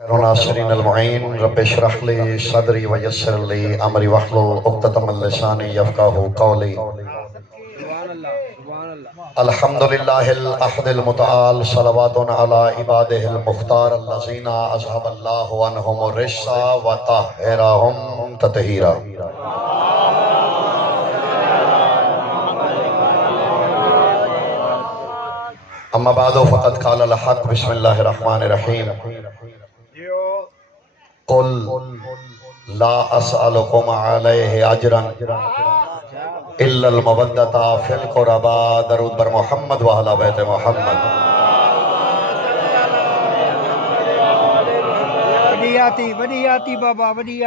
ناصرین المعین رب اشرح لی صدری ویسر لی امری واحلل عقدۃ من لسانی یفقہوا قولی۔ الحمدللہ الاحد المتعال صلوات علی عبادہ المختار الذین اذھب اللہ عنہم الرجس وطہرہم تطہیرا۔ اما بعد فقد قال الحق بسم اللہ الرحمن الرحیم قل لا اسألکم علیہ اجرا الا المودۃ فی القربا۔ درود بر محمد و اہل بیت محمد۔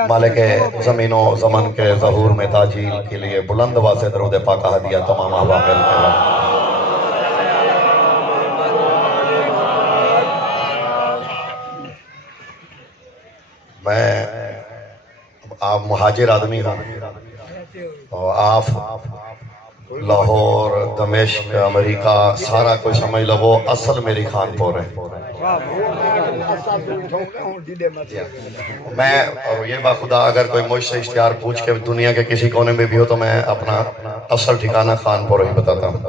مالک زمین و زمن کے ظہور میں تاجیل کے لیے بلند واسع درود پاک ہدیہ تمام احباب الکرام۔ میں آپ مہاجر آدمی ہوں اور آپ لاہور، دمشق، امریکہ سارا کوئی سمجھ لو، وہ اصل میری خان پور ہے۔ میں اور یہ باخدا اگر کوئی مجھ سے اشتہار پوچھ کے دنیا کے کسی کونے میں بھی ہو تو میں اپنا اصل ٹھکانہ خان پور ہی بتاتا ہوں۔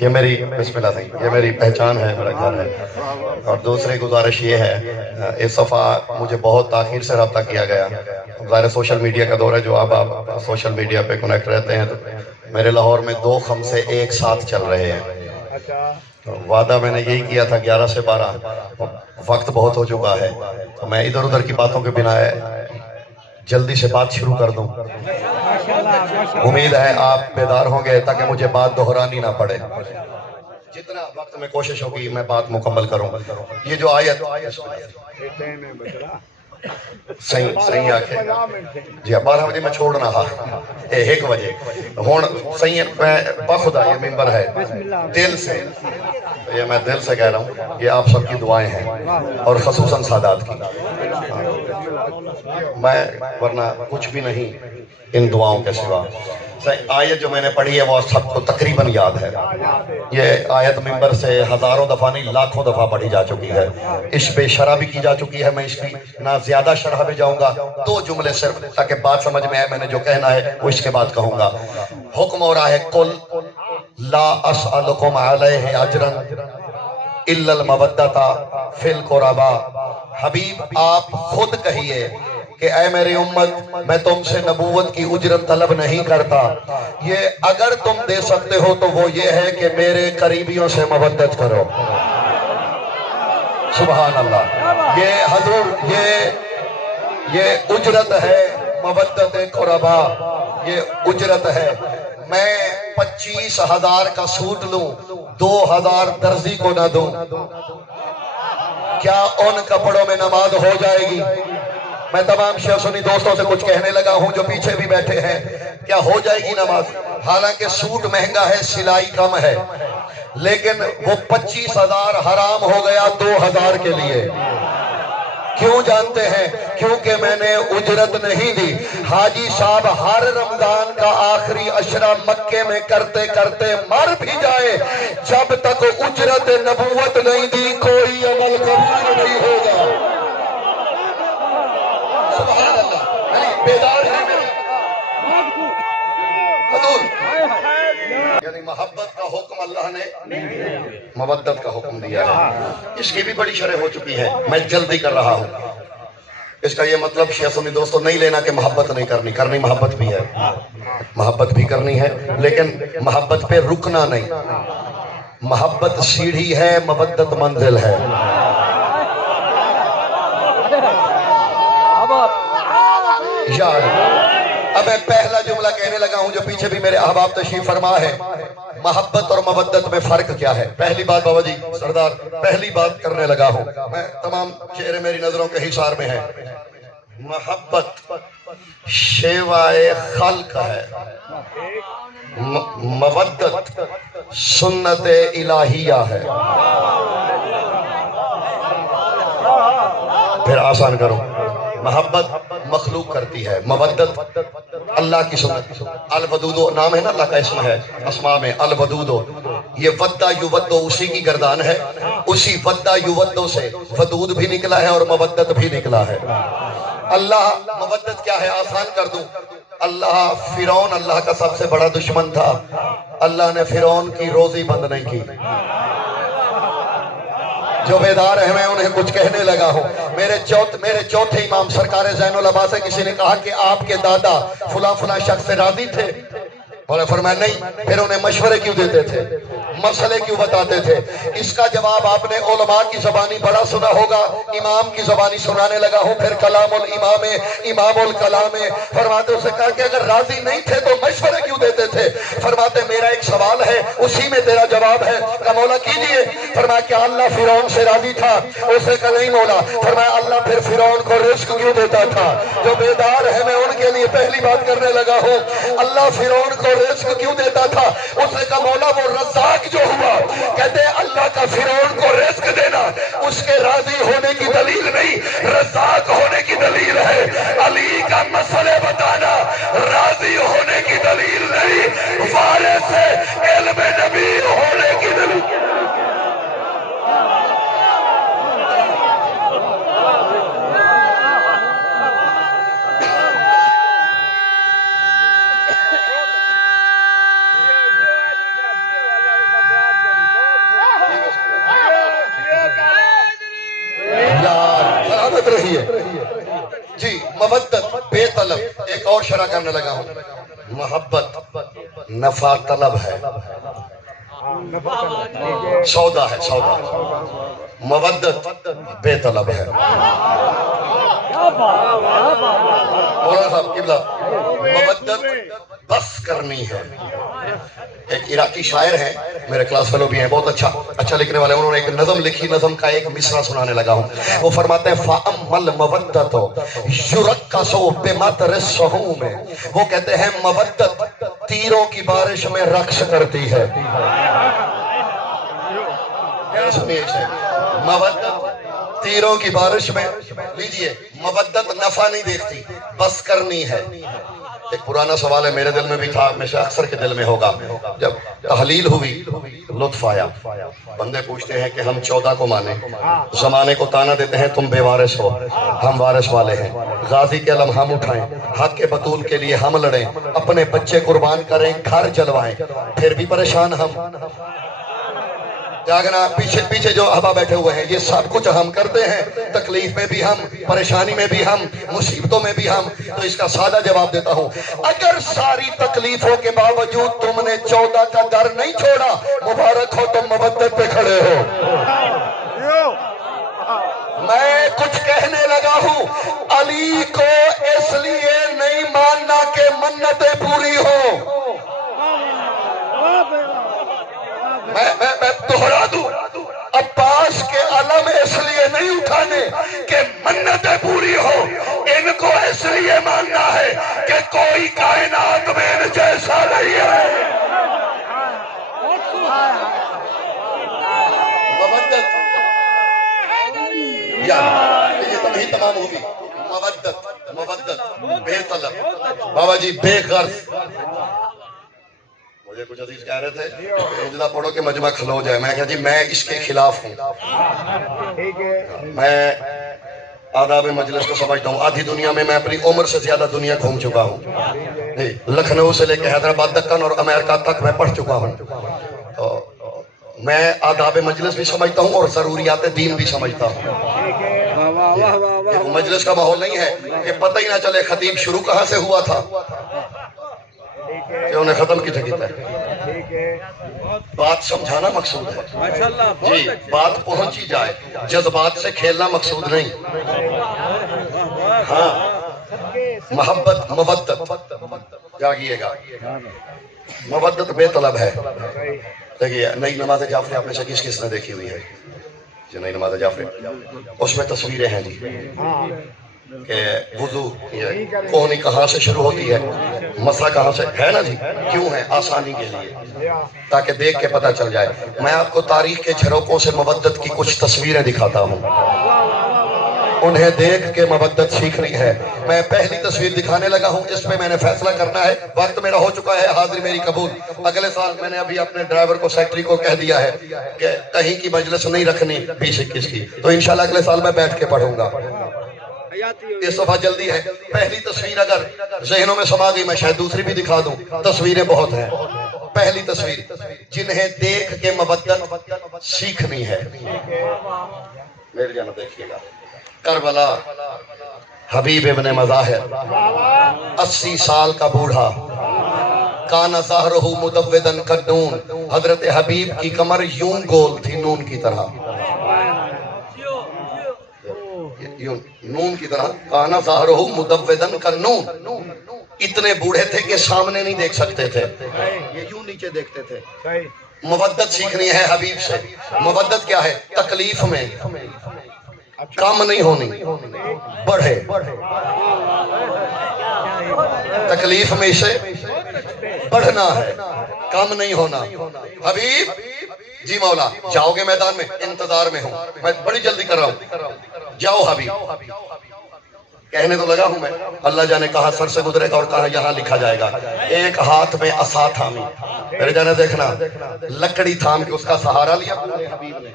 یہ میری بسم اللہ نہیں، یہ میری پہچان ہے، میرا گھر ہے۔ اور دوسری گزارش یہ ہے، اس صفحہ مجھے بہت تاخیر سے رابطہ کیا گیا، ظاہر سوشل میڈیا کا دور ہے، جو اب آپ سوشل میڈیا پہ کنیکٹ رہتے ہیں، تو میرے لاہور میں 2 خمسے ایک ساتھ چل رہے ہیں۔ وعدہ میں نے یہی کیا تھا 11 سے 12، وقت بہت ہو چکا ہے، تو میں ادھر ادھر کی باتوں کے بنا جلدی سے بات شروع کر دوں۔ امید ہے آپ بیدار ہوں گے تاکہ مجھے بات دہرانی نہ پڑے۔ جتنا وقت میں کوشش ہوگی میں بات مکمل کروں۔ یہ جو آیت صحیح آکھے جی 12 بجے میں چھوڑنا ہاں 1 بجے ہون صحیح میں بخدا یہ ممبر ہے دل سے، یہ میں دل سے کہہ رہا ہوں، یہ آپ سب کی دعائیں ہیں اور خصوصاً سادات کی۔ میں ورنہ کچھ بھی نہیں ان دعاؤں کے سوا۔ آیت جو میں نے پڑھی ہے وہ سب کو تقریباً یاد ہے۔ یہ آیت ممبر سے ہزاروں دفعہ نہیں لاکھوں دفعہ پڑھی جا چکی ہے، اس پہ شرح بھی کی جا چکی ہے۔ میں اس کی نہ زیادہ شرح پہ جاؤں گا، 2 جملے صرف تاکہ بات سمجھ میں آئے، میں نے جو کہنا ہے وہ اس کے بعد کہوں گا۔ حکم ہو رہا ہے قل لا اسألکم علیہ اجرا الا المودۃ فی القربا۔ حبیب آپ خود کہیے کہ اے میری امت، میں تم سے نبوت کی اجرت طلب نہیں کرتا، یہ اگر تم دے سکتے ہو تو وہ یہ ہے کہ میرے قریبیوں سے مودت کرو۔ سبحان اللہ، یہ حضور یہ اجرت ہے، مودت قربا یہ اجرت ہے۔ میں 25,000 کا سوٹ لوں، 2,000 درزی کو نہ دوں، کیا ان کپڑوں میں نماز ہو جائے گی؟ میں تمام شیعہ سنی دوستوں سے کچھ کہنے لگا ہوں جو پیچھے بھی بیٹھے ہیں، کیا ہو جائے گی نماز؟ حالانکہ سوٹ مہنگا ہے، سلائی کم ہے، لیکن وہ 25,000 حرام ہو گیا 2,000 کے لیے۔ کیوں جانتے ہیں؟ کیونکہ میں نے اجرت نہیں دی۔ حاجی صاحب ہر رمضان کا آخری عشرہ مکے میں کرتے کرتے مر بھی جائے، جب تک اجرت نبوت نہیں دی کوئی عمل قبول نہیں ہوگا۔ سبحان اللہ، بیدار ہے میرے حضور۔ یعنی محبت کا حکم اللہ نے مودت کا حکم دیا ہے، اس کی بھی بڑی شرح ہو چکی ہے، میں جلدی کر رہا ہوں۔ اس کا یہ مطلب شیعہ سنی دوستوں نہیں لینا کہ محبت نہیں کرنی محبت بھی ہے، محبت بھی کرنی ہے، لیکن محبت پہ رکنا نہیں۔ محبت سیڑھی ہے، مودت منزل ہے۔ یار اب میں پہلا جملہ کہنے لگا ہوں جو پیچھے بھی میرے احباب تشریف فرما ہے، محبت اور مودت میں فرق کیا ہے؟ پہلی بات بابا جی سردار، پہلی بات کرنے لگا ہوں، میں تمام چہرے میری نظروں کے حصار میں ہیں۔ محبت شیوائے خلق ہے، مودت سنت الہیہ ہے۔ پھر آسان کرو، محبت مخلوق کرتی ہے، مودت اللہ کی سنت۔ الودود نام ہے نا، اللہ کا اسم ہے اسماء میں الودود، یہ ودہ یودو اسی کی گردان ہے، اسی ودہ یودو سے ودود بھی نکلا ہے اور مودت بھی نکلا ہے۔ اللہ مودت کیا ہے آسان کر دوں، اللہ فرعون اللہ کا سب سے بڑا دشمن تھا، اللہ نے فرعون کی روزی بند نہیں کی۔ جو بیدار ہیں میں انہیں کچھ کہنے لگا ہوں۔ میرے چوتھے امام سرکار زین العباس سے کسی نے کہا کہ آپ کے دادا فلاں فلاں شخص سے راضی تھے، بولے فرمایا نہیں، پھر انہیں مشورے کیوں دیتے تھے، مسئلے کیوں بتاتے تھے؟ اس کا جواب آپ نے علماء کی زبانی بڑا سنا ہوگا، امام کی زبانی سنانے لگا ہوں۔ پھر کلام الامام امام الکلام فرماتے اسے کہا کہ اگر راضی نہیں تھے تو مشورے کیوں دیتے تھے؟ فرماتے میرا ایک سوال ہے اسی میں تیرا جواب ہے۔ کہا مولا کیجئے۔ فرمایا کہ اللہ فرعون سے راضی تھا؟ اسے کہا نہیں مولا۔ فرمایا اللہ پھر فرعون کو رزق کیوں دیتا تھا؟ جو بیدار ہے میں ان کے لیے پہلی بات کرنے لگا ہوں، اللہ فرعون کو رزق کیوں دیتا تھا؟ اس نے کہا مولا وہ رزاق جو ہوا، کہتے ہیں اللہ کا فرعون کو رزق دینا اس کے راضی ہونے کی دلیل نہیں، رزاق ہونے کی دلیل ہے۔ علی کا مسئلے بتانا راضی ہونے کی دلیل نہیں، وارث علم نبی ہونے کی دلیل۔ سلامت رہیے جی۔ مودت بے طلب، ایک اور شرح کرنے لگا ہوں، محبت نفع طلب ہے، سودا ہے، سودا۔ مودت بے طلب ہے۔ مولانا صاحب قبلہ، مودت بس کرنی ہے۔ ایک عراقی شاعر ہیں، میرے کلاس فیلو بھی ہیں، بہت اچھا لکھنے والے، انہوں نے ایک نظم لکھی، نظم کا ایک مصرع سنانے لگا ہوں۔ وہ فرماتے ہیں فَأَمَّ الْمَوَدَّةُ يُرَكَّسُ بِمَطْرِ السُّهُومِ، وہ کہتے ہیں مودت تیروں کی بارش میں رقص کرتی ہے۔ مودت تیروں کی بارش میں، لیجئے مودت نفع نہیں دیکھتی، بس کرنی ہے۔ ایک پرانا سوال ہے، میرے دل میں بھی تھا، ہمیشہ اکثر کے دل میں ہوگا، جب تحلیل ہوئی لطف آیا۔ بندے پوچھتے ہیں کہ ہم 14 کو مانیں، زمانے کو تانا دیتے ہیں تم بے وارث ہو، ہم وارث والے ہیں، غازی کے علم ہم اٹھائیں، حق کے بطول کے لیے ہم لڑیں، اپنے بچے قربان کریں، گھر جلوائیں، پھر بھی پریشان ہم۔ جاگنا پیچھے جو احبا بیٹھے ہوئے ہیں، یہ سب کچھ ہم کرتے ہیں، تکلیف میں بھی ہم، پریشانی میں بھی ہم، مصیبتوں میں بھی ہم۔ تو اس کا سادہ جواب دیتا ہوں، اگر ساری تکلیفوں کے باوجود تم نے 14 کا در نہیں چھوڑا، مبارک ہو، تم مودت پہ کھڑے ہو۔ میں کچھ کہنے لگا ہوں، علی کو اس لیے نہیں ماننا کہ منتیں پوری ہوں۔ میں دہرا دوں، عباس کے علم اس لیے نہیں اٹھانے کہ منتیں پوری ہو، ان کو اس لیے ماننا ہے کہ کوئی کائنات میں ان جیسا نہیں ہے۔ مودت یہ تمہیں تمام ہوگی، مودت بے طلب، بابا جی بے غرض۔ مجھے کچھ عزیز کہہ رہے تھے اجلا پڑھو کہ مجمع کھلو جائے، میں کہا جی میں اس کے خلاف ہوں۔ میں آداب مجلس کو سمجھتا ہوں، آدھی دنیا میں اپنی عمر سے زیادہ دنیا گھوم چکا ہوں، لکھنؤ سے لے کے حیدرآباد دکن اور امریکہ تک میں پڑھ چکا ہوں، تو میں آداب مجلس بھی سمجھتا ہوں اور ضروریات دین بھی سمجھتا ہوں۔ مجلس کا ماحول نہیں ہے کہ پتہ ہی نہ چلے خطیب شروع کہاں سے ہوا تھا کہ انہیں ختم کیسے کیتا ہے۔ بات سمجھانا مقصود ہے جی، بات پہنچی جائے، جذبات سے کھیلنا مقصود نہیں۔ ہاں محبت مودت جاگیے گا، مودت بے طلب ہے۔ دیکھیے نئی نماز جعفری آپ میں سے کس نے دیکھی ہوئی ہے؟ جو نئی نماز جعفری، اس میں تصویریں ہیں جی، کہ وضو کونی کہاں سے شروع ہوتی ہے، مسئلہ کہاں سے ہے نا جی، کیوں ہے؟ آسانی کے لیے، تاکہ دیکھ کے پتہ چل جائے۔ میں آپ کو تاریخ کے جھروکوں سے مودت کی کچھ تصویریں دکھاتا ہوں، انہیں دیکھ کے مودت سیکھنی ہے۔ میں پہلی تصویر دکھانے لگا ہوں، اس پہ میں نے فیصلہ کرنا ہے، وقت میرا ہو چکا ہے، حاضری میری قبول۔ اگلے سال میں نے ابھی اپنے ڈرائیور کو سیکٹری کو کہہ دیا ہے کہ کہیں کی مجلس نہیں رکھنی 20-21 کی، تو انشاءاللہ اگلے سال میں بیٹھ کے پڑھوں گا۔ اس دفعہ جلدی ہے۔ پہلی تصویر اگر ذہنوں میں سما گئی میں شاید دوسری بھی دکھا دوں، تصویریں بہت ہیں۔ پہلی تصویر، جنہیں دیکھ کے مودت سیکھنی ہے۔ میرے جانا دیکھیے گا، کربلا، حبیب ابن مظاہر، 80 سال کا بوڑھا، کانا ظہرہ مدودن کالنون، حضرت حبیب کی کمر یوں گول تھی نون کی طرح، نون کی طرح، کانا ظہرہ مدودن کالنون۔ اتنے بوڑھے تھے کہ سامنے نہیں دیکھ سکتے تھے، یہ یوں نیچے دیکھتے تھے۔ مودت سیکھنی ہے حبیب سے۔ مودت کیا ہے؟ تکلیف میں کم نہیں ہونی، بڑھے۔ تکلیف میں اسے بڑھنا ہے، کم نہیں ہونا۔ حبیب جی مولا، جاؤ گے میدان میں؟ انتظار میں ہوں، میں بڑی جلدی کر رہا ہوں، جاؤ حبیب۔ کہنے تو لگا ہوں میں، اللہ جانے کہاں سر سے گزرے گا اور کہاں یہاں لکھا جائے گا۔ ایک ہاتھ میں عصا تھامی، میرے جانے دیکھنا، لکڑی تھام کے اس کا سہارا لیا حبیب نے،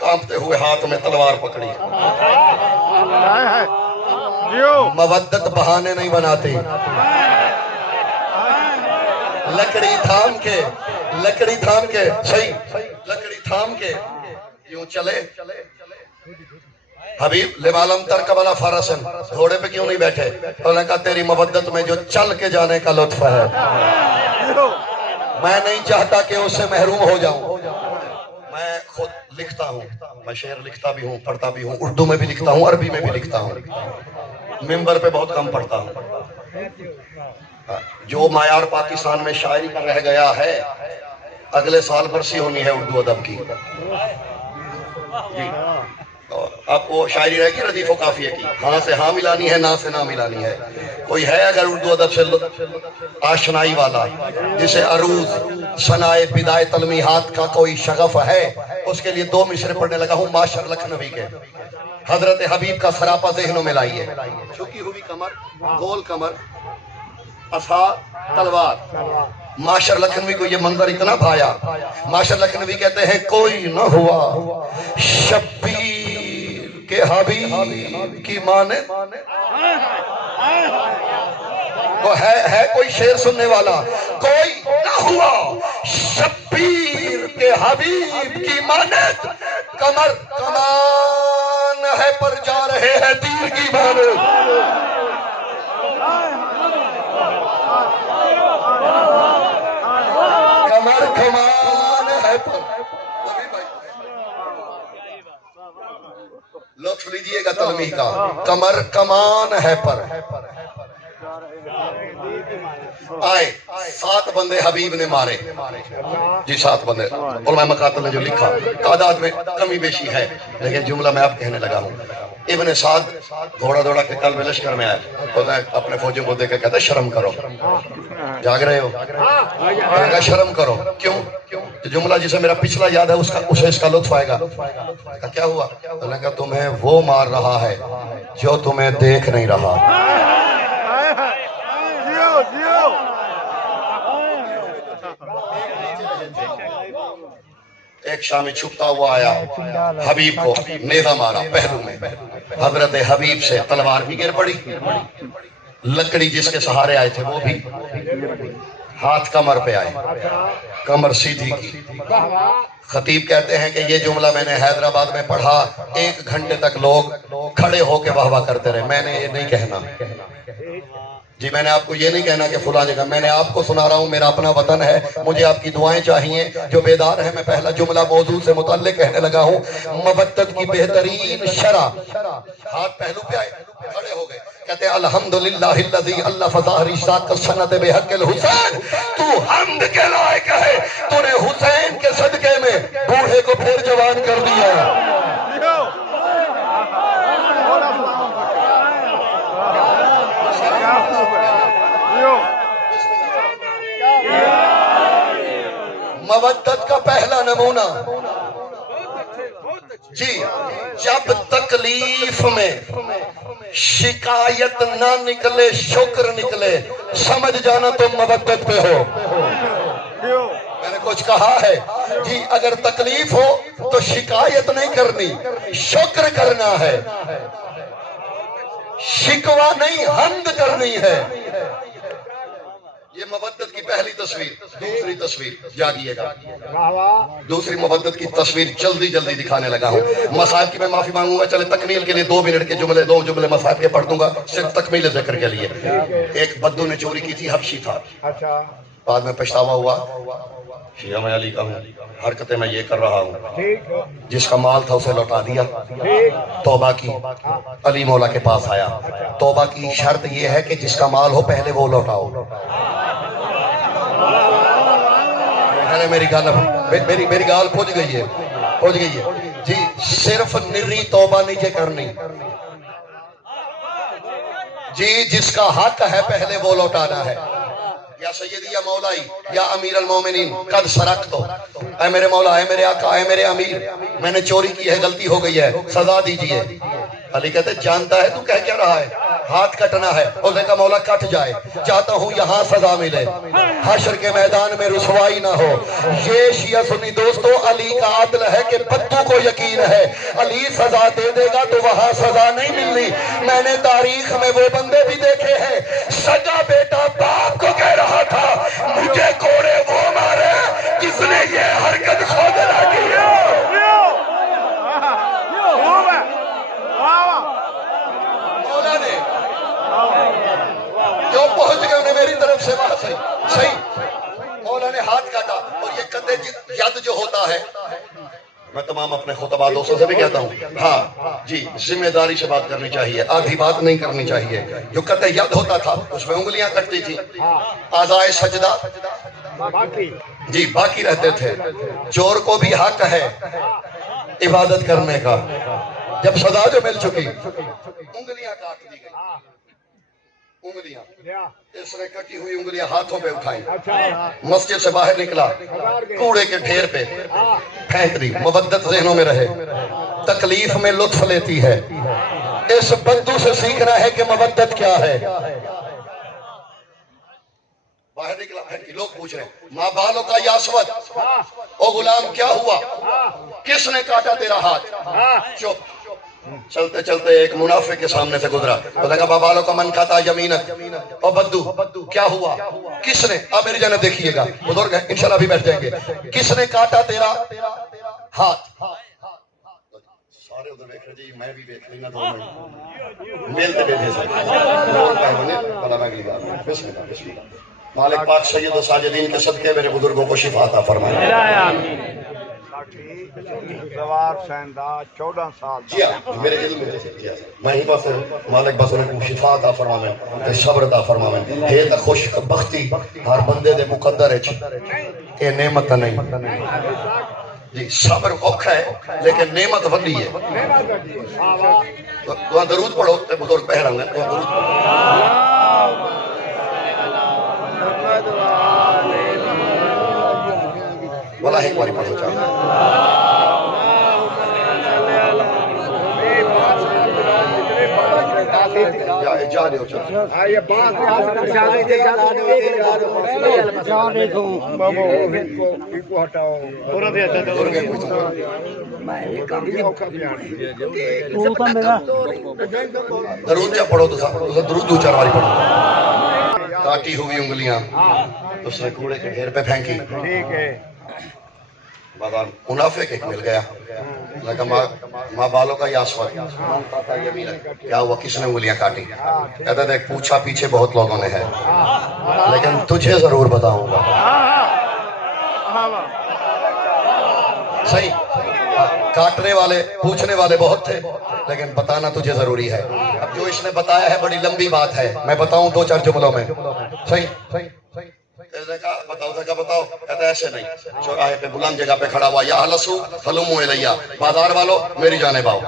کانپتے ہوئے ہاتھ میں تلوار پکڑی۔ مودت بہانے نہیں بناتی، لکڑی تھام کے، لکڑی تھام کے، صحیح، لکڑی تھام کے یوں چلے۔ حبیب لمالم ترکب علی فرسن، گھوڑے پہ کیوں نہیں بیٹھے؟ انہوں نے کہا تیری مودت میں جو چل کے جانے کا لطف ہے، میں نہیں چاہتا کہ اس سے محروم ہو جاؤں۔ میں خود لکھتا ہوں، میں شعر لکھتا بھی ہوں، پڑھتا بھی ہوں، اردو میں بھی لکھتا ہوں، عربی میں بھی لکھتا ہوں، منبر پہ بہت کم پڑھتا ہوں۔ جو معیار پاکستان میں شاعری کا رہ گیا ہے، اگلے سال برسی ہونی ہے اردو ادب کی۔ جی اب وہ شاعری رہ گی ردیف و قافیہ کی، ہاں سے ہاں ملانی ہے، نہ سے نہ ملانی ہے۔ کوئی ہے اگر اردو ادب سے آشنائی والا، جسے عروض ثنائے بدائے تلمیحات کا کوئی شغف ہے، اس کے لیے 2 مصرے پڑھنے لگا ہوں معاشر لکھنوی کے۔ حضرت حبیب کا سراپا ذہنوں میں لائیے، جھکی ہوئی کمر، گول کمر، عصا، تلوار۔ معاشر لکھنوی کو یہ منظر اتنا بھایا، معاشر لکھنوی کہتے ہیں کوئی نہ ہوا شبیر کہ حبیب کی مانند، وہ ہے کوئی شعر سننے والا، کوئی نہ ہوا شبیر کے حبیب کی مانند، کمر کمان ہے پر جا رہے ہیں تیر کی مانند۔ کمر کمان ہے پر، لطف لیجئے گا تلمیح کا، کمر کمان ہے پر۔ آئے 7 بندے حبیب نے مارے، جی 7 بندے، علماء مقاتل نے جو لکھا، تعداد میں کمی بیشی ہے، لیکن جملہ میں اب کہنے لگا ہوں۔ ابن سعد گھوڑا دوڑا کے قلب لشکر میں آئے، اپنے فوجیوں کو دیکھ کے کہتا ہے شرم کرو، جاگ رہے ہو؟ کہا شرم کرو، کیوں؟ جملہ جسے میرا پچھلا یاد ہے اسے اس کا لطف آئے گا۔ کیا ہوا؟ انہوں نے کہا تمہیں وہ مار رہا ہے جو تمہیں دیکھ نہیں رہا۔ ایک شامی چھپتا ہوا آیا، حبیب کو نیزہ مارا پہلو میں، حضرت حبیب سے تلوار بھی گر پڑی، لکڑی جس کے سہارے آئے تھے وہ بھی، ہاتھ کمر پہ آئے، کمر سیدھی کی۔ خطیب کہتے ہیں کہ یہ جملہ میں نے حیدرآباد میں پڑھا، 1 گھنٹے تک لوگ کھڑے ہو کے واہ واہ کرتے رہے۔ میں نے یہ نہیں کہنا جی، میں نے آپ کو یہ نہیں کہنا کہ فلاں جگہ، میں نے آپ کو سنا رہا ہوں، میرا اپنا وطن ہے، مجھے آپ کی دعائیں چاہیے جو بیدار ہیں۔ میں پہلا جملہ موضوع سے متعلق کہنے لگا ہوں، مودت کی بہترین شرح۔ ہاتھ پہلو پہ آئے، کھڑے ہو گئے، کہتے ہیں الحمدللہ الذی الف ظہری ساق السنت بحق الحسین، تو حمد کے لائق ہے، تو نے حسین کے صدقے میں بوڑھے کو پھر جوان کر دیا۔ مودت کا پہلا نمونہ جی، جب جب تکلیف میں شکایت نہ نکلے شکر نکلے سمجھ جانا تم مودت پہ ہو. میں نے کچھ کہا ہے جی اگر تکلیف ہو تو شکایت نہیں کرنی شکر کرنا ہے شکوہ نہیں حمد کرنی ہے. یہ مودت کی پہلی تصویر. دوسری تصویر جاگیے گا. دوسری مودت کی تصویر جلدی جلدی دکھانے لگا ہوں. مصائب کی میں معافی مانگوں گا. چلے تکمیل کے لیے 2 منٹ کے جملے 2 جملے مصائب کے پڑھ دوں گا صرف تکمیل ذکر کے لیے. ایک بدو نے چوری کی تھی حبشی تھا بعد میں پچھتاوا ہوا شیعہ میں علی کا ہوں حرکتیں میں یہ کر رہا ہوں جس کا مال تھا اسے لوٹا دیا توبہ کی علی مولا کے پاس آیا توبہ کی شرط یہ ہے کہ جس کا مال ہو پہلے وہ لوٹاؤ. میری گال پھج گئی ہے جی صرف نری توبہ نہیں کرنی جی جس کا حق ہے پہلے وہ لوٹانا ہے. یا سیدی یا مولائی یا امیر المومنین قد سرقت اے میرے مولا اے میرے آقا اے میرے امیر میں نے چوری کی ہے غلطی ہو گئی ہے سزا دیجئے. علی کہتے جانتا ہے تو کہہ کیا رہا ہے ہاتھ کٹنا ہے. اس نے کہا مولا کٹ جائے چاہتا ہوں یہاں سزا ملے حشر کے میدان میں رسوائی نہ ہو. یہ شیعہ سنی دوستو علی کا عدل ہے کہ بدو کو یقین ہے علی سزا دے دے گا تو وہاں سزا نہیں ملنی. میں نے تاریخ میں وہ بندے بھی دیکھے ہیں سگا بیٹا باپ کو کہہ رہا تھا مجھے کوڑے وہ مارے جس نے یہ حرکت خود نہ کی. جو پہنچ گئے انہیں میری طرف سے وہاں صحیح مولا نے ہاتھ کاٹا. اور یہ قد ید جو ہوتا ہے میں تمام اپنے خطبہ دوستوں سے بھی کہتا ہوں ہاں جی ذمہ داری سے بات کرنی چاہیے آدھی بات نہیں کرنی چاہیے. جو قد ید ہوتا تھا اس میں انگلیاں کٹتی تھی اعضائے سجدہ جی باقی رہتے تھے. چور کو بھی حق ہے عبادت کرنے کا. جب سزا جو مل چکی انگلیاں کاٹ دی گئی انگلیاں اس نے کٹی ہوئی انگلیاں ہاتھوں پہ اٹھائیں مسجد سے باہر نکلا کوڑے کے ڈھیر پہ پھینک دی. مودت ذہنوں میں رہے تکلیف میں لطف لیتی ہے. اس بدو سے سیکھنا ہے کہ مودت کیا ہے. باہر نکلا پھینکی. لوگ پوچھ رہے ہیں ماں بالوں کا یا اسود او غلام کیا ہوا کس نے کاٹا تیرا ہاتھ. چپ. چلتے چلتے ایک منافق کے سامنے سے گزرا تو لگا بابالوں کا من کھاتا یمینک او بدو کیا ہوا کس نے اب میری جانب دیکھیے گا بزرگ ہیں انشاءاللہ بھی بیٹھ جائیں گے. کس نے کاٹا تیرا ہاتھ. سارے ادھر دیکھ رہے جی میں بھی دیکھ لینا تو میلتے بیٹھے سے بلا میں اگلی بات بسم اللہ بسم اللہ. مالک پاک سید و ساجدین کے صدقے میرے بزرگوں کو شفا عطا فرمائے. سوار سیندہ 14 سال جی ہاں میرے علم میں میں ہی بس مالک بس انہیں کو شفا عطا فرمائے صبر عطا فرمائے. ہے تا خوش بختی ہر بندے دے مقدر ہے اے نعمت نہیں جی. صبر اوکھا ہے لیکن نعمت وڈی ہے. دعا درود پڑھو بزرگ پہ رہا ہے والا ایک باری پڑھو چاہتا جا رہے ہو درود کیا پڑھو تو درود 2-4 باری پڑھو. کاٹی ہوئی انگلیاں اس نے کوڑے کے ڈھیر پہ پھینکی. ٹھیک ہے منافق ایک مل گیا لگا ماں بالوں کا یا اسود کیا ہوا کس نے انگلیاں کاٹی. کہتا دیکھ پوچھا پیچھے بہت لوگوں نے ہے لیکن تجھے ضرور بتاؤں گا. صحیح کاٹنے والے پوچھنے والے بہت تھے لیکن بتانا تجھے ضروری ہے. اب جو اس نے بتایا ہے بڑی لمبی بات ہے میں بتاؤں 2-4 جملوں میں. صحیح بتاؤ بتاؤ کہتا ایسے نہیں. چوراہے پہ بلند جگہ پہ کھڑا ہوا یا اہل السوق ہلموا الیہ بازار والوں میری جانب آؤ.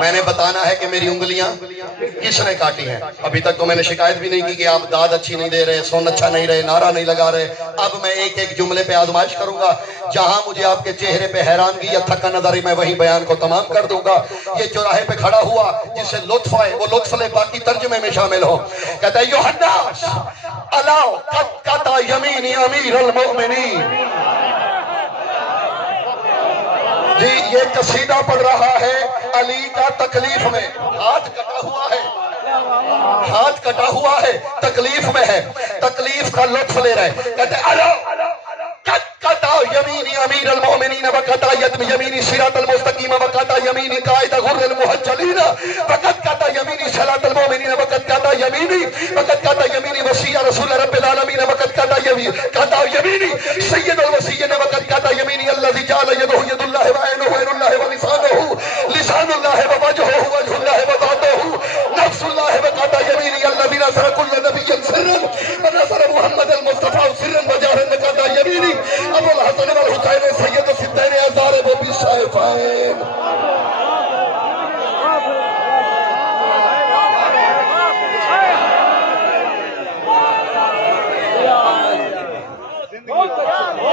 میں نے بتانا ہے کہ میری انگلیاں کس نے کاٹی ہیں؟ ابھی تک تو میں نے شکایت بھی نہیں کی کہ آپ داد اچھی نہیں دے رہے، سن اچھا نہیں رہے، نعرہ نہیں لگا رہے۔ اب میں ایک ایک جملے پہ آزمائش کروں گا، جہاں مجھے آپ کے چہرے پہ حیرانگی یا تھکا نظری میں وہی بیان کو تمام کر دوں گا۔ یہ چوراہے پہ کھڑا ہوا، جسے لطف آئے وہ لطف لے، باقی ترجمے میں شامل ہو۔ کہتا ہے یوحناس الاؤ قد قطع یمینی امیر المؤمنین۔ جی یہ قصیدہ پڑھ رہا ہے علی کا تکلیف میں، ہاتھ کٹا ہوا ہے، ہاتھ کٹا ہوا ہے، تکلیف میں ہے، تکلیف کا لطف لے رہے ہیں۔ کہتے ہیں الاؤ قد قطع یمینی امیر المؤمنین وقطع یمینی صراط المستقیم وقطع یمینی قائد غر المحجلین وقد قطع یمینی صراط المؤمنین وقد قطع یمینی وقد قطع یمینی وصی رسول رب العالمین وقد قطع یمینی سید الوصیین وقد قطع یمینی الذی جعل یدہ ید اللہ وعینہ عین اللہ ولسانہ لسان اللہ ووجہہ وجہ اللہ وذاتہ نفس اللہ وقطع یمینی الذی نصر کل نبی سرا ونصر محمد المصطفى سرا وجہرا وقطع یمینی ابو الحسن والحسین سید الستین ازار و بالسیفین۔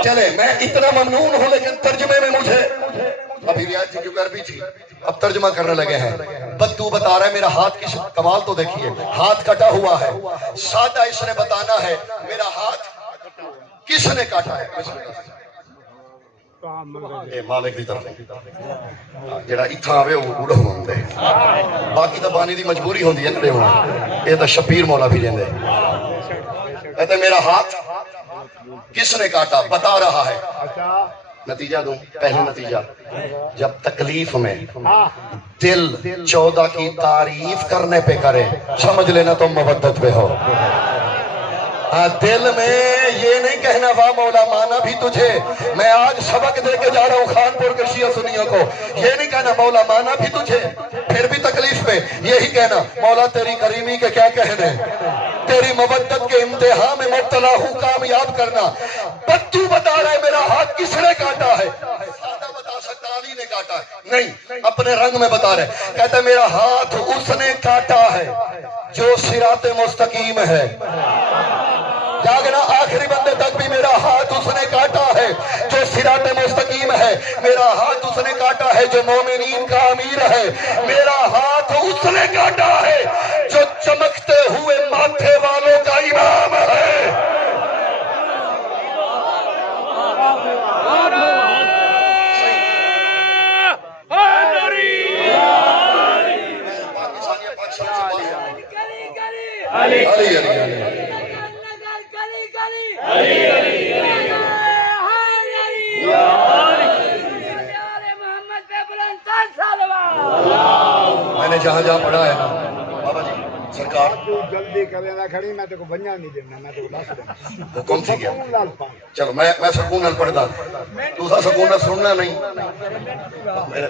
چلے میں اتنا ممنون ہوں، لیکن ترجمے میں مجھے ابھی ریاض کیوں کر بھی تھی، اب ترجمہ کرنے لگے ہیں۔ بدو بتا رہا ہے میرا ہاتھ کس کمال تو دیکھیے، ہاتھ کٹا ہوا ہے، سادہ اس نے بتانا ہے میرا ہاتھ کس نے کاٹا ہے؟ اے مالک دی طرف جڑا اتھا آوے وہ بوڑھا ہوندے، باقی تو بانی دی مجبوری ہوندی ہے نا، یہ تو شبیر مولا بھی لیندے۔ کہتے میرا ہاتھ کس نے کاٹا؟ بتا رہا ہے۔ نتیجہ دوں، پہلے نتیجہ، جب تکلیف میں دل 14 کی تعریف کرنے پہ کرے، سمجھ لینا تم مودت پہ ہو۔ دل میں یہ نہیں کہنا واہ مولا مانا بھی تجھے، میں آج سبق دے کے جا رہا ہوں خانپور کے شیعہ سنیوں کو، یہ نہیں کہنا مولا مانا بھی تجھے، پھر بھی تکلیف میں یہی کہنا مولا تیری کریمی کے کیا کہنے، تیری مودت کے امتحان میں مبتلا ہوں کامیاب کرنا۔ بدو بتا رہا ہے میرا ہاتھ کس نے کاٹا ہے؟ سادہ بتا سکتا علی نے کاٹا ہے، نہیں اپنے رنگ میں بتا رہے۔ کہتا ہے میرا ہاتھ اس نے کاٹا ہے جو صراط مستقیم ہے۔ جاگنا آخری بندے تک بھی میرا ہاتھ اس نے کاٹا ہے جو صراط مستقیم ہے، میرا ہاتھ اس نے کاٹا ہے جو مومنین کا امیر ہے، میرا ہاتھ اس نے کاٹا ہے جو چمکتے ہوئے ماتھے والوں کا امام ہے۔ علی علی علی میں نے جہاں جہاں پڑھا ہے نا بابا جی سرکار تو جلدی کرے نہ کھڑی، میں تے کو بنیا نہیں دینا، میں تے کو دس دینا۔ وہ کون سی گیا؟ چلو میں سکون نال پڑھدا، دوسرا سکون نال سننا نہیں۔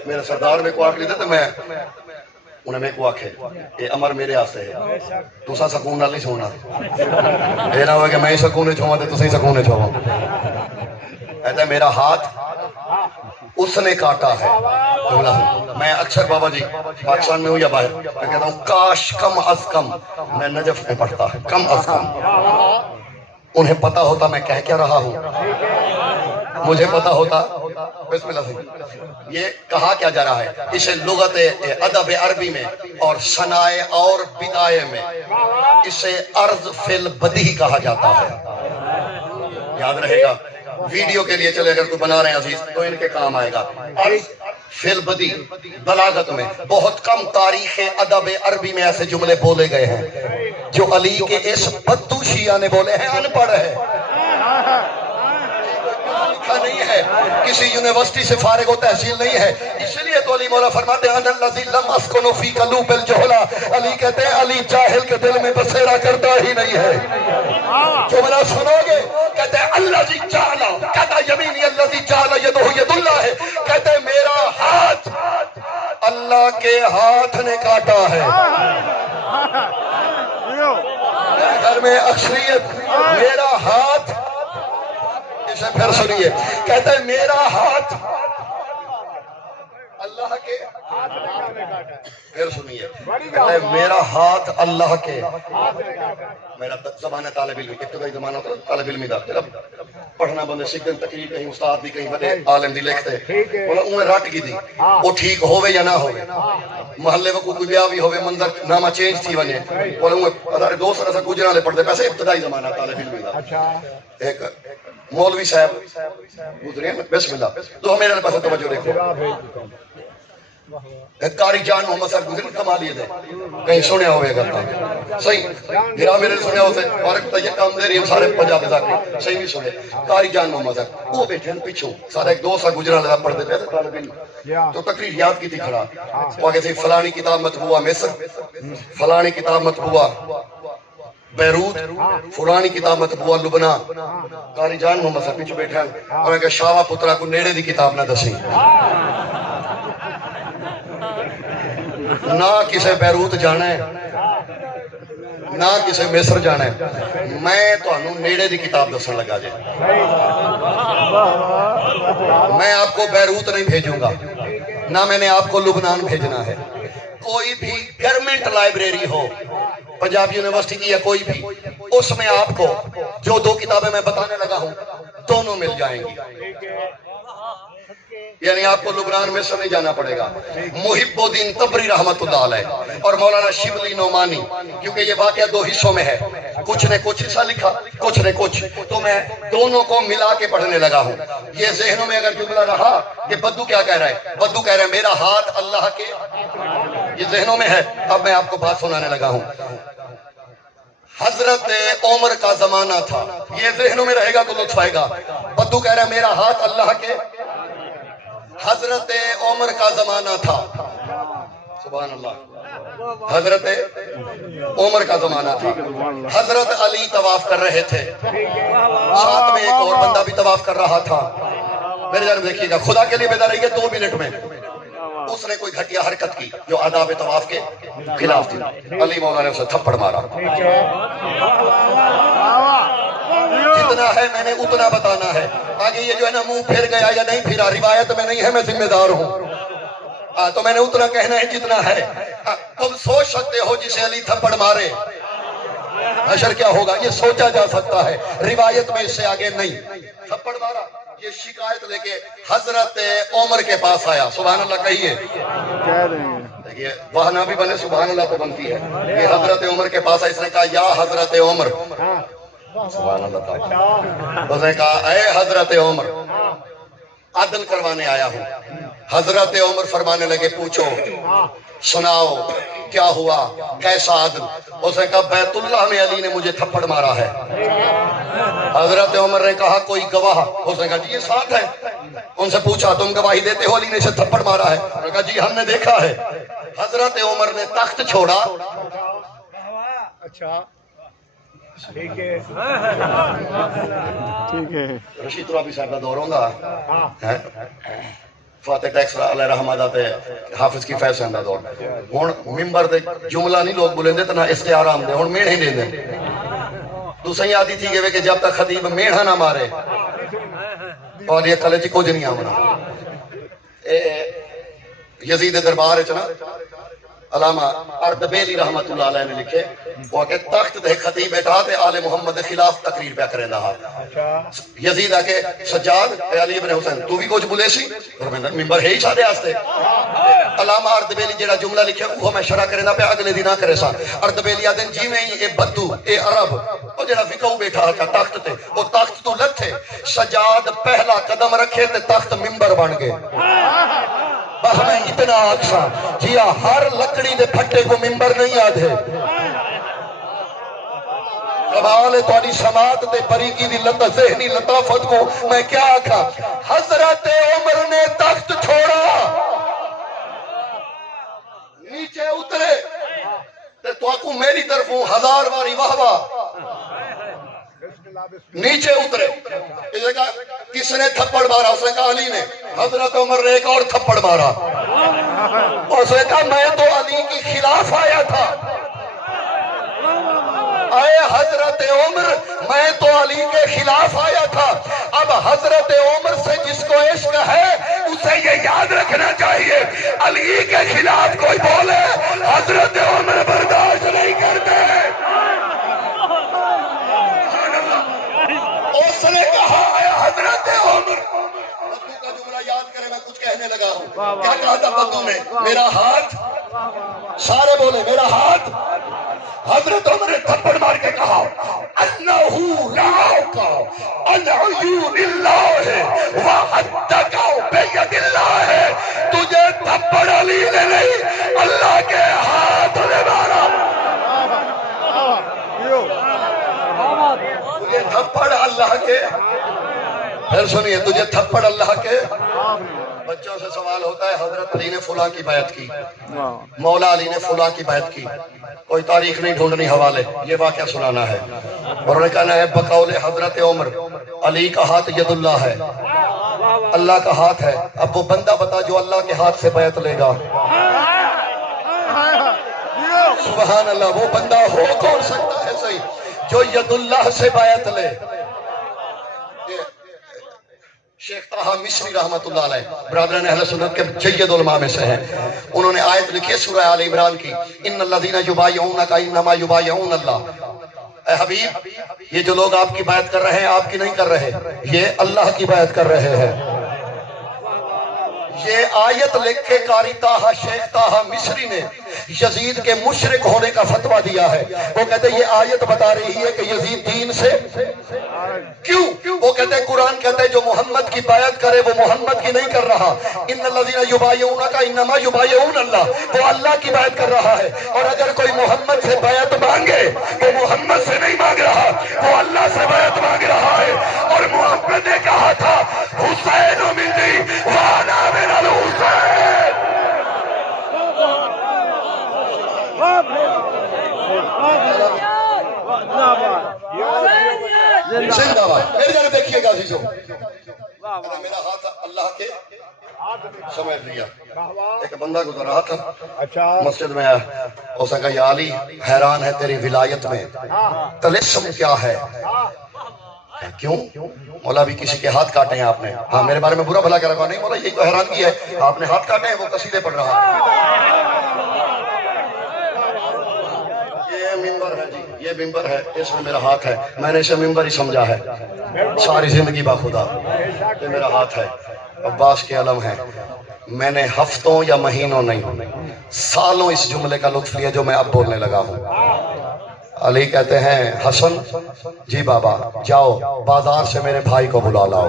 میرے سردار میں کو آکھ لیتے تھے، میں انہیں میں کو آکھے یہ امر میرے آستے ہے، دوسرا سکون نال نہیں سننا، یہ نہ ہوا کہ میں ہی سکون چھواں تے تسی سکون چھواں۔ کہتا ہے میرا ہاتھ اس نے کاٹا ہے۔ میں اکثر بابا جی پاکستان میں ہوں یا باہر، میں کہتا ہوں کاش کم از کم، میں نجف میں پڑھتا ہے، کم از کم انہیں پتا ہوتا میں کہہ کیا رہا ہوں، مجھے پتا ہوتا۔ بسم اللہ سے یہ کہا کیا جا رہا ہے، اسے لغت ادب عربی میں اور ثنائے اور بدائے میں اسے عرض فی البدیہہ کہا جاتا ہے۔ یاد رہے گا، ویڈیو کے لیے چلے اگر کوئی بنا رہے ہیں عزیز تو ان کے کام آئے گا۔ عرض فی البدیہہ بلاغت میں بہت کم تاریخ ادب عربی میں ایسے جملے بولے گئے ہیں جو علی کے اس بدو شیعہ نے بولے ہیں، ان پڑھ ہے، نہیں ہے، کسی یونیورسٹی سے فارغ و تحصیل نہیں ہے۔ اس لیے تو علی مولا فرماتے ہیں انا الذی لم اسکن فی قلوب الجہلا، علی کہتے ہیں علی جاہل کے دل میں بسیرا کرتا ہی نہیں ہے۔ جملہ سنو گے، کہتے ہیں الذی جعل قطع یمینی الذی جعل یدہ ید اللہ ہے، کہتے ہیں میرا ہاتھ اللہ کے ہاتھ نے کاٹا ہے۔ گھر میں اکثریت میرا ہاتھ، اسے پھر سنیے، کہتا ہے میرا ہاتھ اللہ کے ہاتھ نے کاٹا ہے پھر سنیے، کہتا ہے میرا ہاتھ اللہ کے، ہاتھ نے کاٹا ہے میرا زمانہ طالب علم، ابتدائی زمانہ تھا طالب علمی دا، پھر اب پڑھنا بندے سیکھتے تقریر کہیں استاد بھی کہیں بڑے عالم دی لکھتے، بولا انہیں رٹ گئی دی وہ ٹھیک ہوے یا نہ ہوے، محلے میں کوئی بیاہ بھی ہوے منظر نامہ چینج تھی ونے، بولا انہیں ہزار دوست رسا گجران لے پڑھتے پیسے ابتدائی زمانہ طالب علمی دا۔ اچھا ایک مولوی صاحب گزرے ہیں، بسم اللہ تو میرے پاس توجہ دیکھو، جواب بھیج دیتا ہوں قاری جان محمد صاحب گزرے کمالیے دے کہیں سنے ہوئے گا صحیح گرا میرے سنے ہوتے اور ایک کام دے رہی ہیں سارے پنجاب ذاکر صحیح بھی سنے قاری جان محمد صاحب وہ بیٹھے ہیں پیچھوں سارے ایک دو سا گجران لگا پڑھتے تھے طالب علم تو تقریر یاد کی تھی کھڑا وہ آگے تھی فلانی کتاب مطبوعہ مصر، فلانی کتاب مطبوعہ بیروت، فلانی کتاب مطبوعہ لبنان۔ قاری جان محمد صاحب پیچھے بیٹھے ہیں اور کہ شاوا پترا کو نیڑے دی کتاب نہ دسی، نہ کسے بیروت جانا ہے نہ کسے مصر جانا ہے، میں تو انہوں نیڑے دی کتاب دسن لگا جائے، میں آپ کو بیروت نہیں بھیجوں گا، نہ میں نے آپ کو لبنان بھیجنا ہے۔ کوئی بھی گورنمنٹ لائبریری ہو پنجاب یونیورسٹی کی یا کوئی بھی، اس میں آپ کو جو دو کتابیں میں بتانے لگا ہوں دونوں مل جائیں گی، یعنی آپ کو لبنان مصر نہیں جانا پڑے گا۔ محب الدین تبری رحمت اللہ علیہ اور مولانا شبلی نعمانی، کیونکہ یہ واقعہ دو حصوں میں ہے، کچھ نے کچھ حصہ لکھا کچھ نے کچھ، تو میں دونوں کو ملا کے پڑھنے لگا ہوں۔ یہ ذہنوں میں اگر جملہ رہا کہ بدو کیا کہہ رہا ہے، بدو کہہ رہا ہے میرا ہاتھ اللہ کے، یہ ذہنوں میں ہے۔ اب میں آپ کو بات سنانے لگا ہوں۔ حضرت عمر کا زمانہ تھا، یہ ذہنوں میں رہے گا تو لطف آئے گا۔ بدو کہہ رہا ہے میرا ہاتھ اللہ کے، حضرت عمر کا زمانہ تھا، سبحان اللہ، حضرت عمر کا زمانہ تھا، حضرت علی طواف کر رہے تھے، ساتھ میں ایک اور بندہ بھی طواف کر رہا تھا۔ میرے جانب دیکھیے گا، خدا کے لیے بیدار رہیے 2 منٹ میں، اس نے کوئی گھٹیا حرکت کی جو آداب طواف کے خلاف تھی، علی مولا نے اسے تھپڑ مارا۔ جتنا ہے میں نے اتنا بتانا ہے، آگے یہ جو ہے نا منہ پھر گیا یا نہیں پھرا روایت میں نہیں ہے، میں ذمہ دار ہوں، تو میں نے اتنا کہنا ہے جتنا ہے۔ تم سوچ سکتے ہو جسے علی تھپڑ مارے حشر کیا ہوگا، یہ سوچا جا سکتا ہے، روایت میں اس سے آگے نہیں۔ تھپڑ مارا، یہ شکایت لے کے حضرت عمر کے پاس آیا، سبحان اللہ کہیے، دیکھیے بہانہ بھی بنے سبحان اللہ تو بنتی ہے۔ یہ حضرت عمر کے پاس آیا، اس نے کہا یا حضرت عمر، سبحان اللہ تعالیٰ، اس نے کہا اے حضرت عمر عدل کروانے آیا ہوں۔ حضرت عمر فرمانے لگے پوچھو سناؤ کیا ہوا، کیسا عدل؟ اس نے کہا بیت اللہ میں علی نے مجھے تھپڑ مارا ہے۔ حضرت عمر نے کہا کوئی گواہ؟ اس نے کہا جی یہ ساتھ ہے۔ ان سے پوچھا تم گواہی دیتے ہو علی نے اسے تھپڑ مارا ہے؟ انہوں نے کہا جی ہم نے دیکھا ہے۔ حضرت عمر نے تخت چھوڑا، اچھا ٹھیک ہے رشید رابی صاحب کا دور ہوگا، فاتح ٹیکس علیہ رحمہ دا تے حافظ کی فیض صاحب دا دور، ہن منبر تے جملہ نہیں لوگ بولندے تے نہ استعارہ آمدے، ہن میڑھے نہیں دے۔ دوسری یادی تھی کہ جب تک خطیب میڑھا نہ مارے اور یہ کلے چ کچھ نہیں آمنا۔ یزید دربار وچ نا علامہ اردبیلی رحمت اللہ علیہ نے لکھے، وہ کہ تخت دے خطیب بیٹھا تے آل محمد دے خلاف تقریر پہ کرے رہا۔ یزید آکے سجاد اے علی ابن حسین تو بھی کچھ بولے سی؟ ممبر ہے ہی سارے واسطے۔ علامہ اردبیلی جڑا جملہ لکھے وہ میں شرح کرے پہ اگلے دن نہ کرے سا۔ اردبیلی آدن جی میں اے بدو اے عرب وہ جڑا فکو بیٹھا تھا تخت تے، وہ تخت تو لتھے، سجاد پہلا قدم رکھے تے تخت ممبر بن گئے۔ بس میں اتنا آکسا جیا ہر لکڑی دے پھٹے کو ممبر نہیں یاد ہے۔ کمال تواڈی سماعت تے بریکی دی ذہنی لطافت کو میں کیا آکھا۔ حضرت عمر نے تخت چھوڑا، نیچے اترے تے تو آکو میری طرفوں 1000 باری واہ واہ، نیچے اترے، اس نے کہا کس نے تھپڑ مارا؟ اس نے کہا علی نے۔ حضرت عمر نے ایک اور تھپڑ مارا، اس نے کہا میں تو علی کے خلاف آیا تھا۔ اے حضرت عمر میں تو علی کے خلاف آیا تھا، اب حضرت عمر سے جس کو عشق ہے اس اسے یہ یاد رکھنا چاہیے علی کے خلاف کوئی بولے حضرت عمر برداشت نہیں کرتے. اس نے کہا ہے حضرت عمر. بدو کا جملہ یاد کرے, میں کچھ کہنے لگا ہوں. کیا کہا تھا بدو نے؟ میرا ہاتھ, سارے بولے میرا ہاتھ. حضرت عمر نے تھپڑ مار کے کہا انہو رعاک عن عیون اللہ وحدک بید اللہ. تجھے تھپڑ علی نے نہیں اللہ کے ہاتھ نے مارا. تجھے تھپڑ اللہ کے, پھر سنیے, تجھے تھپڑ اللہ کے. بچوں سے سوال ہوتا ہے حضرت علی نے فلاں کی بیعت کی, مولا علی نے فلاں کی بیعت کی, کوئی تاریخ نہیں ڈھونڈنی, حوالے, یہ واقعہ سنانا ہے. اور انہوں نے کہنا ہے بقول حضرت عمر علی کا ہاتھ ید اللہ ہے, اللہ کا ہاتھ ہے. اب وہ بندہ بتا جو اللہ کے ہاتھ سے بیعت لے گا. سبحان اللہ, وہ بندہ ہو کون سکتا ہے صحیح جو ید اللہ سے بیعت لے. شیخ طاہا مصری رحمت اللہ علیہ برادران اہل سنت کے جید علماء میں سے ہیں. انہوں نے آیت لکھی سورہ آل عمران کی, ان الذین یبایعونک انما یبایعون اللہ. اے حبیب, یہ جو لوگ آپ کی بیعت کر رہے ہیں آپ کی نہیں کر رہے, یہ اللہ کی بیعت کر رہے ہیں. یہ آیت لکھ کے قاری طاہا شیخ طاہا مصری نے یزید کے مشرک ہونے کا فتویٰ دیا ہے. وہ کہتے ہیں یہ آیت بتا رہی ہے کہ یزید دین سے کیوں. وہ کہتے ہیں قرآن کہتے ہیں جو محمد کی بیعت کرے وہ محمد کی نہیں کر رہا. ان الذین یبایعونک انما یبایعون اللہ, وہ اللہ کی بیعت کر رہا ہے. اور اگر کوئی محمد سے بیعت مانگے وہ محمد سے نہیں مانگ رہا, وہ اللہ سے بیعت مانگ رہا ہے. اور محمد نے کہا تھا حسین منی وانا من الحسین. زندہ باد. میری جانب دیکھیے گا عزیزو, میرا ہاتھ اللہ کے سمجھ لیا. ایک بندہ گزر رہا تھا مسجد میں, اس نے کہا یا علی حیران ہے تیری ولایت میں, طلسم کیا ہے؟ کیوں مولا بھی کسی کے ہاتھ کاٹے ہیں آپ نے؟ ہاں میرے بارے میں برا بھلا کہہ رہا. نہیں مولا یہی تو حیرانگی ہے, آپ نے ہاتھ کاٹے ہیں, وہ قصیدے پڑھ رہا ہے. یہ ممبر ہے جی, یہ ممبر ہے, اس میں میرا ہاتھ ہے. میں نے اسے ممبر ہی سمجھا ہے ساری زندگی باخدا. یہ میرا ہاتھ ہے, عباس کے علم ہے. میں نے ہفتوں یا مہینوں نہیں سالوں اس جملے کا لطف لیا جو میں اب بولنے لگا ہوں. علی کہتے ہیں حسن جی بابا جاؤ بازار سے میرے بھائی کو بلا لاؤ.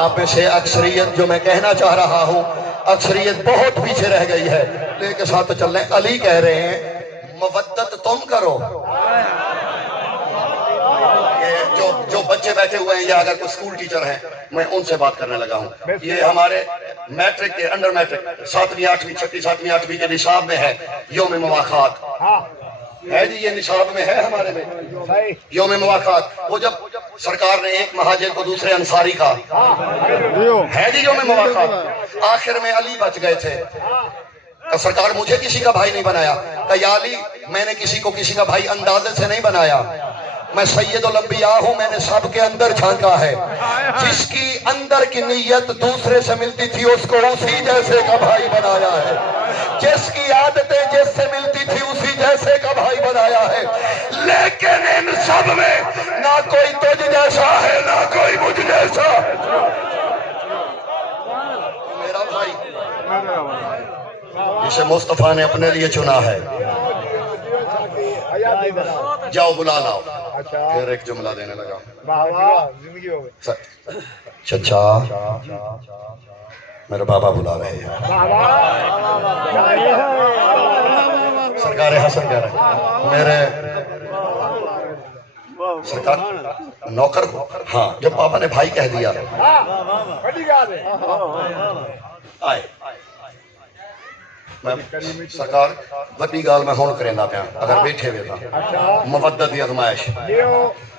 آپ میں سے اکثریت جو میں کہنا چاہ رہا ہوں, اکثریت بہت پیچھے رہ گئی ہے, لے کے ساتھ چل رہے ہیں. علی کہہ رہے ہیں مودت تم کرو. جو بچے بیٹھے ہوئے ہیں یا اگر کوئی اسکول ٹیچر ہیں میں ان سے بات کرنے لگا ہوں. یہ ہمارے میٹرک کے انڈر میٹرک 7ویں 8ویں 6ویں 7ویں 8ویں کے نصاب میں ہے یوم مواخات ہے جی. یہ نصاب میں ہے ہمارے میں یوم مواخات. وہ جب سرکار نے ایک مہاجر کو دوسرے انصاری کا ہے جی یوم مواخات, آخر میں علی بچ گئے تھے. کہ سرکار مجھے کسی کا بھائی نہیں بنایا. کہ یا علی میں نے کسی کو کسی کا بھائی اندازے سے نہیں بنایا, میں سید الانبیاء ہوں, میں نے سب کے اندر جھانکا ہے. جس کی اندر کی نیت دوسرے سے ملتی تھی اس کو اسی جیسے کا بھائی بنایا ہے. جس کی عادتیں جس سے ملتی تھی اسی جیسے کا بھائی بنایا ہے. لیکن ان سب میں نہ کوئی تجھ جیسا ہے نہ کوئی مجھ جیسا. میرا بھائی جسے مصطفیٰ نے اپنے لیے چنا ہے, جاؤ بلا لاؤ. پھر ایک جملہ دینے لگا, چچا میرے بابا بلا رہے ہیں. سرکار حسن کہہ رہے ہیں میرے سرکار نوکر کو. ہاں جب پاپا نے بھائی کہہ دیا آئے میں سرکار وڈی گال میں ہون کریندا پیا اگر بیٹھے ہوئے تھا مودت دی ازمائش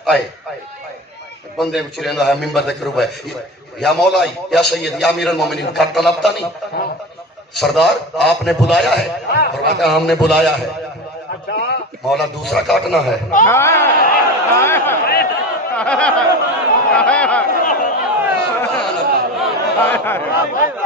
آئے بندے وچ رہندا ہے منبر تے کرو ہے یا مولا یا سید یا امیر المومنین کا طلبتا نہیں. سردار آپ نے بلایا ہے, فرماتے ہیں ہم نے بلایا ہے. مولا دوسرا کاٹنا ہے.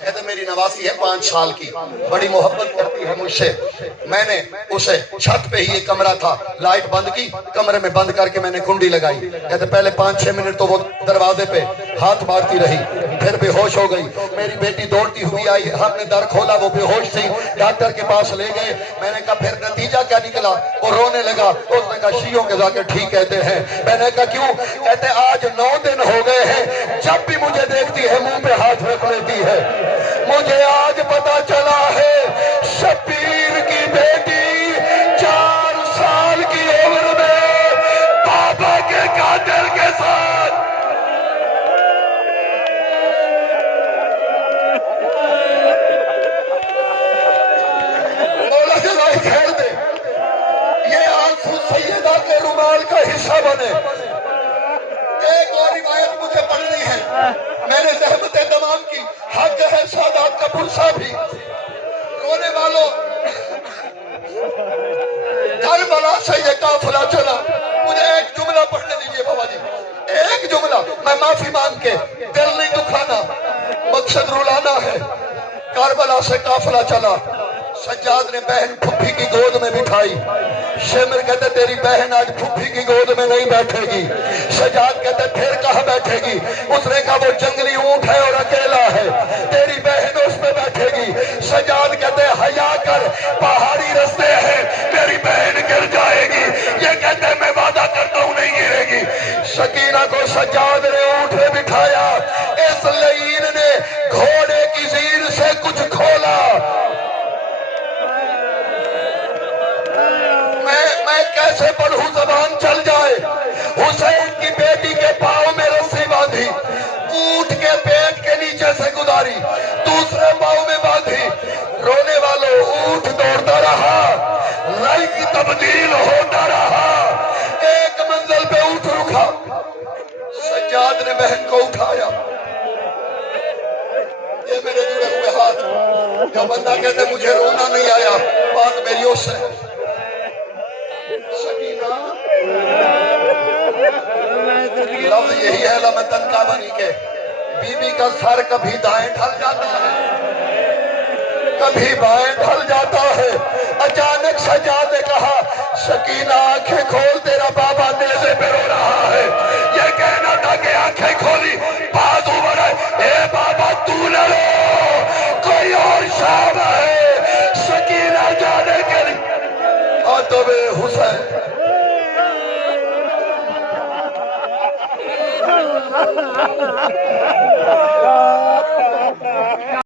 کہتے میری نواسی ہے 5 سال کی, بڑی محبت کرتی ہے مجھ سے. میں نے اسے چھت پہ ہی ایک کمرہ تھا, لائٹ بند کی, کمرے میں بند کر کے میں نے کنڈی لگائی. کہتے پہلے 5-6 منٹ تو وہ دروازے پہ ہاتھ مارتی رہی, پھر بے ہوش ہو گئی. میری بیٹی دوڑتی ہوئی آئی, ہم نے در کھولا, وہ بے ہوش تھی, ڈاکٹر کے پاس لے گئے. میں نے کہا پھر نتیجہ کیا نکلا؟ وہ رونے لگا. اس نے کہا شیعوں کے ذاکر ٹھیک کہتے ہیں. میں نے کہا کیوں؟ کہتے آج 9 دن ہو گئے ہیں, جب بھی مجھے دیکھتی ہے منہ پہ ہاتھ رکھ لیتی ہے. مجھے آج پتا چلا ہے شبیر کی بیٹی 4 سال کی عمر میں بابا کے قاتل کے ساتھ مولا جلائے خیر دے, یہ آنسو سیدہ کے رومال کا حصہ بنے. ایک اور روایت مجھے پڑھنی ہے, میں نے زحمت تمام کی, حق ہے سادات کا پرسا بھی. رونے والوں, کربلا سے یہ قافلہ چلا. مجھے ایک جملہ پڑھنے دیجئے بابا جی, ایک جملہ. میں معافی مانگ کے, دل نہیں دکھانا, مقصد رلانا ہے. کربلا سے قافلہ چلا, سجاد نے بہن پھپھی کی گود میں بٹھائی. شمر کہتے تیری بہن آج پھپھی کی گود میں نہیں بیٹھے گی. سجاد کہتے پھر کہاں بیٹھے گی؟ اس نے کہا وہ جنگلی اونٹ ہے اور اکیلا ہے, تیری بہن اس پہ بیٹھے گی. سجاد کہتے حیا کر, پہاڑی رستے ہیں, میری بہن گر جائے گی. یہ کہتے میں وعدہ کرتا ہوں نہیں گرے گی. سکینہ کو سجاد نے اونٹ پہ بٹھایا. اس لعین نے گھوڑے کی زیر سے کچھ کھولا. میں کیسے پڑھوں, زبان چل جائے. حسین کی بیٹی کے پاؤں میں رسی باندھی, اونٹ کے پیٹ کے نیچے سے گزاری, دوسرے پاؤں میں باندھی. رونے والوں, اونٹ دوڑتا رہا, رائے کی تبدیل ہوتا رہا. ایک منزل پہ اونٹ رکا, سجاد نے بہن کو اٹھایا. یہ میرے جڑے ہوئے ہاتھ. جو بندہ کہتے مجھے رونا نہیں آیا, بات میری اس سے. سکینہ لفظ یہی ہے لمتن کا بنی کے, بی بی کا سر کبھی دائیں ڈھل جاتا ہے, کبھی بائیں ڈھل جاتا ہے. اچانک سجاد نے کہا سکینہ آنکھیں کھول, تیرا بابا نیزے پہ رو رہا ہے. یہ کہنا تھا کہ آنکھیں کھولی, بازو بڑھائے, اے بابا تو نہ رو, کوئی اور شام ہے. سکینہ جانے کے لیے آتو بے حسین